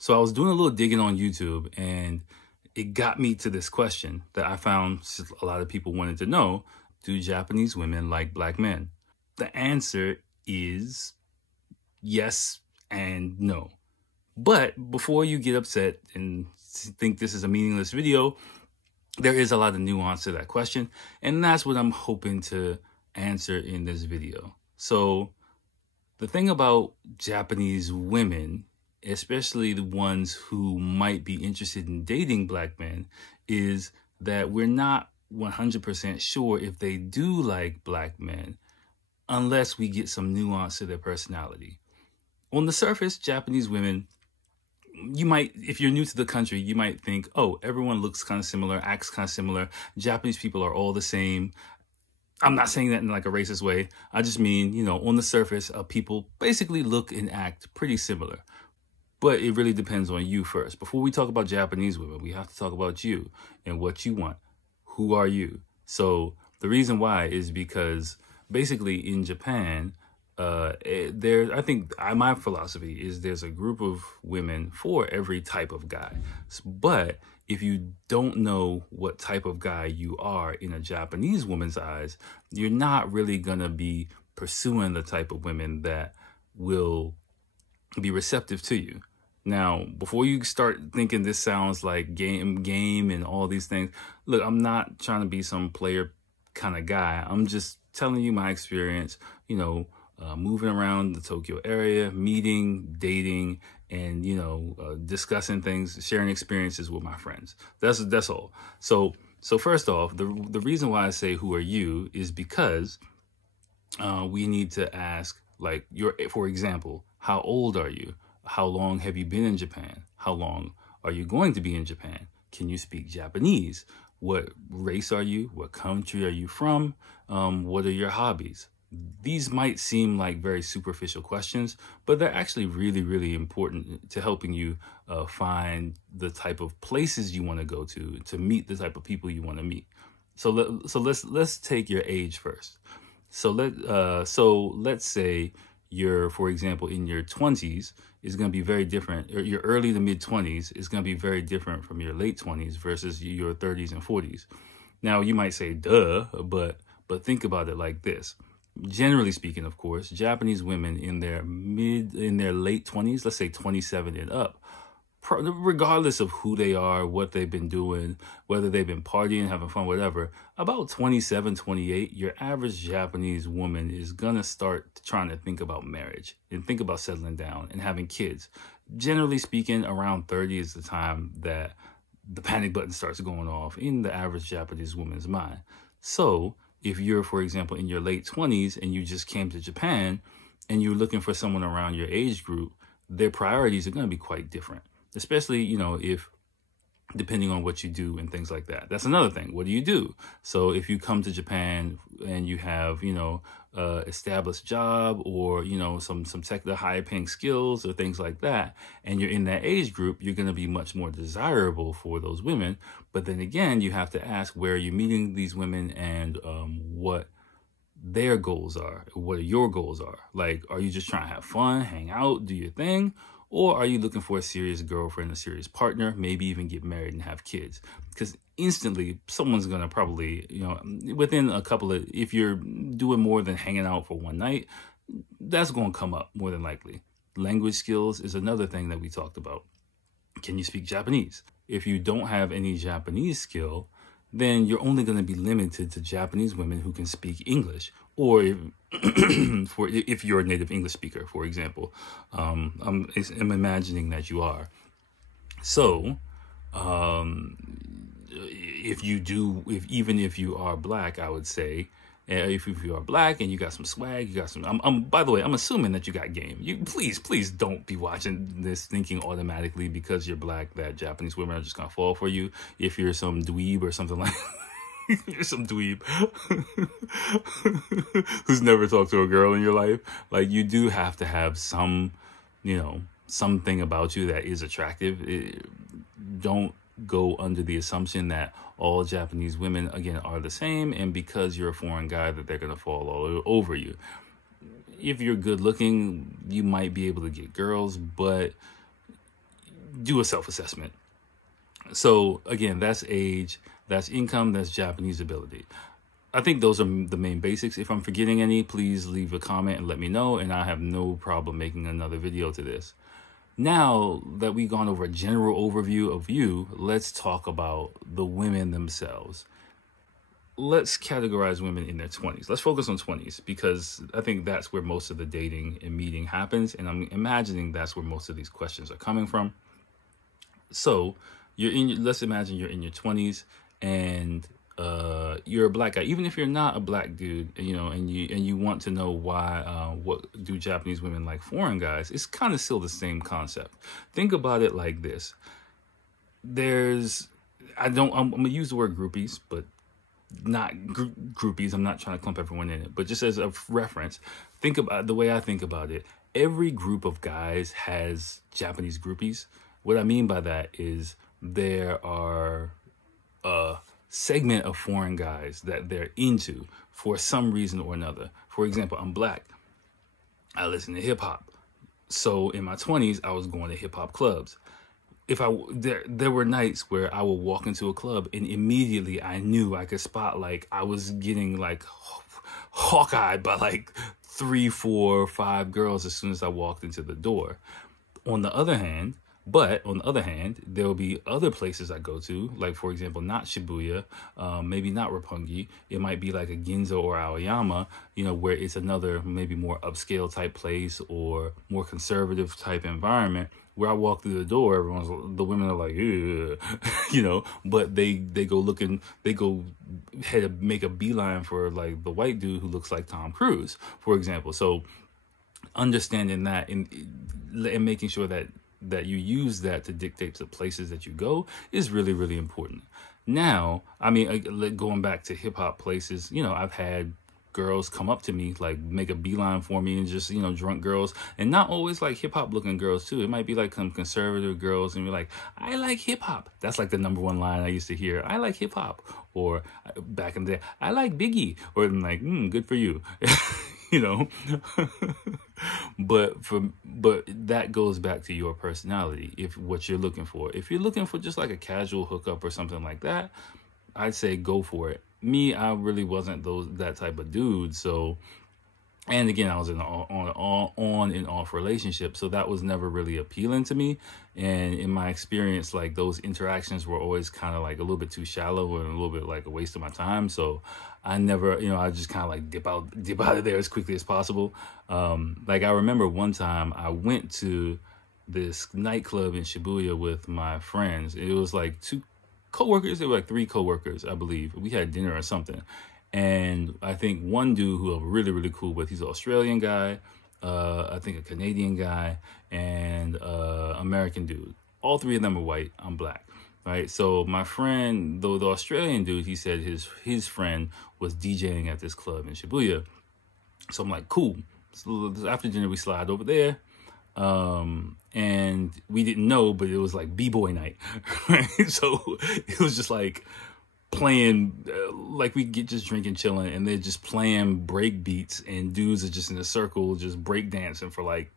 So I was doing a little digging on YouTube, and it got me to this question that I found a lot of people wanted to know. Do Japanese women like black men? The answer is yes and no. But before you get upset and think this is a meaningless video, there is a lot of nuance to that question, and that's what I'm hoping to answer in this video. So the thing about Japanese women, especially the ones who might be interested in dating black men, is that we're not 100% sure if they do like black men unless we get some nuance to their personality. On the surface, Japanese women, you might, if you're new to the country, you might think, oh, everyone looks kind of similar, acts kind of similar. Japanese people are all the same. I'm not saying that in like a racist way. I just mean, you know, on the surface, people basically look and act pretty similar. But it really depends on you first. Before we talk about Japanese women, we have to talk about you and what you want. Who are you? So the reason why is because basically in Japan, I think my philosophy is there's a group of women for every type of guy. But if you don't know what type of guy you are in a Japanese woman's eyes, you're not really going to be pursuing the type of women that will be receptive to you. Now, before you start thinking this sounds like game and all these things, look, I'm not trying to be some player kind of guy. I'm just telling you my experience, you know, moving around the Tokyo area, meeting, dating, and, you know, discussing things, sharing experiences with my friends. That's all. So first off, the reason why I say who are you is because we need to ask, like, for example, how old are you? How long have you been in Japan? How long are you going to be in Japan? Can you speak Japanese? What race are you? What country are you from? What are your hobbies? These might seem like very superficial questions, but they're actually really, really important to helping you find the type of places you want to go to meet the type of people you want to meet. So let's take your age first. So let's say you're, for example, in your 20s is going to be very different, or your early to mid 20s is going to be very different from your late 20s versus your 30s and 40s. Now, you might say, duh, but think about it like this. Generally speaking, of course, Japanese women in their late 20s, let's say 27 and up, regardless of who they are, what they've been doing, whether they've been partying, having fun, whatever, about 27, 28, your average Japanese woman is going to start trying to think about marriage and think about settling down and having kids. Generally speaking, around 30 is the time that the panic button starts going off in the average Japanese woman's mind. So if you're, for example, in your late 20s and you just came to Japan and you're looking for someone around your age group, their priorities are going to be quite different. Especially, you know, if depending on what you do and things like that. That's another thing. What do you do? So if you come to Japan and you have, you know, established job or, you know, some the high paying skills or things like that, and you're in that age group, you're going to be much more desirable for those women. But then again, you have to ask where you're meeting these women and what their goals are. What your goals are. Like, are you just trying to have fun, hang out, do your thing? Or are you looking for a serious girlfriend, a serious partner, maybe even get married and have kids? Because instantly, someone's going to probably, you know, within a couple of, if you're doing more than hanging out for one night, that's going to come up more than likely. Language skills is another thing that we talked about. Can you speak Japanese? If you don't have any Japanese skill, then you're only going to be limited to Japanese women who can speak English. Or if you're a native English speaker, for example, I'm imagining that you are. So, even if you are black, I would say, if you are black and you got some swag, you got some. By the way, I'm assuming that you got game. You please don't be watching this thinking automatically because you're black that Japanese women are just gonna fall for you. If you're some dweeb or something like. You're some dweeb who's never talked to a girl in your life. Like, you do have to have some, you know, something about you that is attractive. Don't go under the assumption that all Japanese women, again, are the same. And because you're a foreign guy, that they're going to fall all over you. If you're good looking, you might be able to get girls, but do a self-assessment. So again, that's age, that's income, that's Japanese ability. I think those are the main basics. If I'm forgetting any, please leave a comment and let me know, and I have no problem making another video to this. Now that we've gone over a general overview of you, let's talk about the women themselves. Let's categorize women in their 20s. Let's focus on 20s, because I think that's where most of the dating and meeting happens, and I'm imagining that's where most of these questions are coming from. So let's imagine you're in your 20s, and you're a black guy. Even if you're not a black dude, you know, and you want to know why, what do Japanese women like foreign guys, it's kind of still the same concept. Think about it like this. I'm gonna use the word groupies, but not groupies. I'm not trying to clump everyone in it, but just as a reference, think about the way I think about it. Every group of guys has Japanese groupies. What I mean by that is there are a segment of foreign guys that they're into for some reason or another. For example, I'm black. I listen to hip hop. So in my 20s, I was going to hip hop clubs. There were nights where I would walk into a club and immediately I knew I could spot, like, I was getting like hawk-eyed by like 3, 4, 5 girls as soon as I walked into the door. On the other hand, there will be other places I go to, like, for example, not Shibuya, maybe not Roppongi. It might be like a Ginza or Aoyama, you know, where it's another maybe more upscale type place or more conservative type environment, where I walk through the door, the women are like, you know, but they go make a beeline for like the white dude who looks like Tom Cruise, for example. So understanding that and making sure that you use that to dictate the places that you go is really, really important. Now, I mean, going back to hip hop places, you know, I've had girls come up to me, like make a beeline for me, and just, you know, drunk girls, and not always like hip hop looking girls too. It might be like some conservative girls, and you're like, I like hip hop. That's like the #1 line I used to hear. I like hip hop. Or back in the day, I like Biggie. Or I'm like, good for you. You know. but that goes back to your personality. If what you're looking for, if you're looking for just like a casual hookup or something like that, I'd say go for it. Me, I really wasn't that type of dude. So, and again, I was in an on and off relationship, so that was never really appealing to me. And in my experience, like, those interactions were always kind of like a little bit too shallow and a little bit like a waste of my time. So I never, you know, I just kind of like dip out of there as quickly as possible. Like, I remember one time I went to this nightclub in Shibuya with my friends. It was like 2 co-workers. They were like 3 co-workers, I believe. We had dinner or something. And I think one dude who I'm really, really cool with, he's an Australian guy, I think a Canadian guy, and American dude. All 3 of them are white. I'm black, right? So my friend, the Australian dude, he said his friend was DJing at this club in Shibuya. So I'm like, cool. So after dinner, we slide over there. And we didn't know, but it was like b-boy night, right? So it was just like playing, like we get just drinking, chilling, and they're just playing break beats, and dudes are just in a circle, just break dancing for like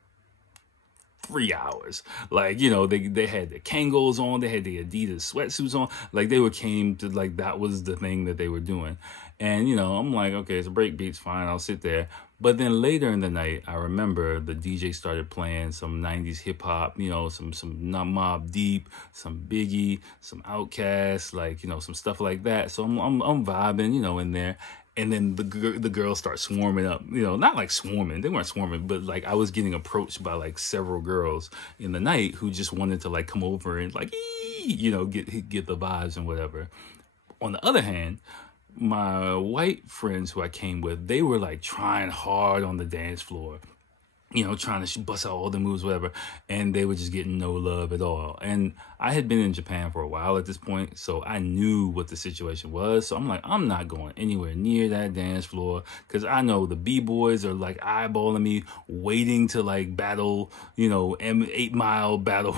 3 hours. Like, you know, they had the Kangos on, they had the Adidas sweatsuits on, like that was the thing that they were doing. And, you know, I'm like, okay, it's a break beats, fine, I'll sit there. But then later in the night, I remember the DJ started playing some 90s hip hop, you know, some Mobb Deep, some Biggie, some Outkast, like, you know, some stuff like that. So I'm vibing, you know, in there. And then the girls start swarming up, you know, not like swarming. They weren't swarming, but like I was getting approached by like several girls in the night who just wanted to like come over and like, you know, get the vibes and whatever. On the other hand, my white friends who I came with, they were like trying hard on the dance floor, you know, trying to bust out all the moves, whatever, and they were just getting no love at all. And I had been in Japan for a while at this point, so I knew what the situation was. So I'm like, I'm not going anywhere near that dance floor, because I know the B-boys are like eyeballing me, waiting to like battle, you know, 8 Mile battle,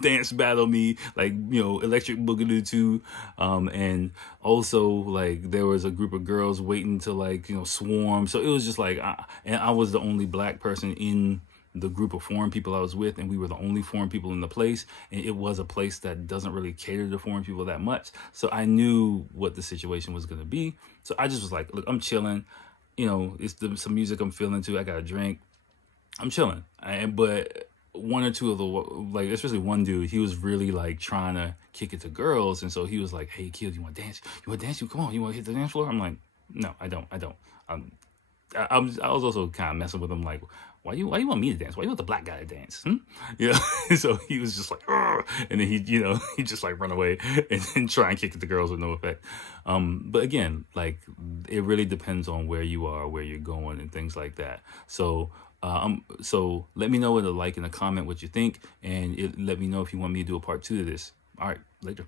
dance battle me, like, you know, Electric Boogaloo 2. And also, like, there was a group of girls waiting to, like, you know, swarm. So it was just like, and I was the only black person in the group of foreign people I was with, and we were the only foreign people in the place. And it was a place that doesn't really cater to foreign people that much. So I knew what the situation was going to be. So I just was like, look, I'm chilling. You know, it's some music I'm feeling too. I got a drink. I'm chilling. But one or two of the, like, especially one dude, he was really like trying to kick it to girls. And so he was like, hey, Akil, you want to dance? You want to dance? Come on, you want to hit the dance floor? I'm like, no, I don't. I was also kind of messing with him, like, why you want me to dance? Why you want the black guy to dance? Yeah. So he was just like, "Ugh," and then he just like run away and then try and kick at the girls with no effect. But again, like, it really depends on where you are, where you're going, and things like that. So so let me know with a like and a comment what you think, and let me know if you want me to do a part 2 of this. All right, later.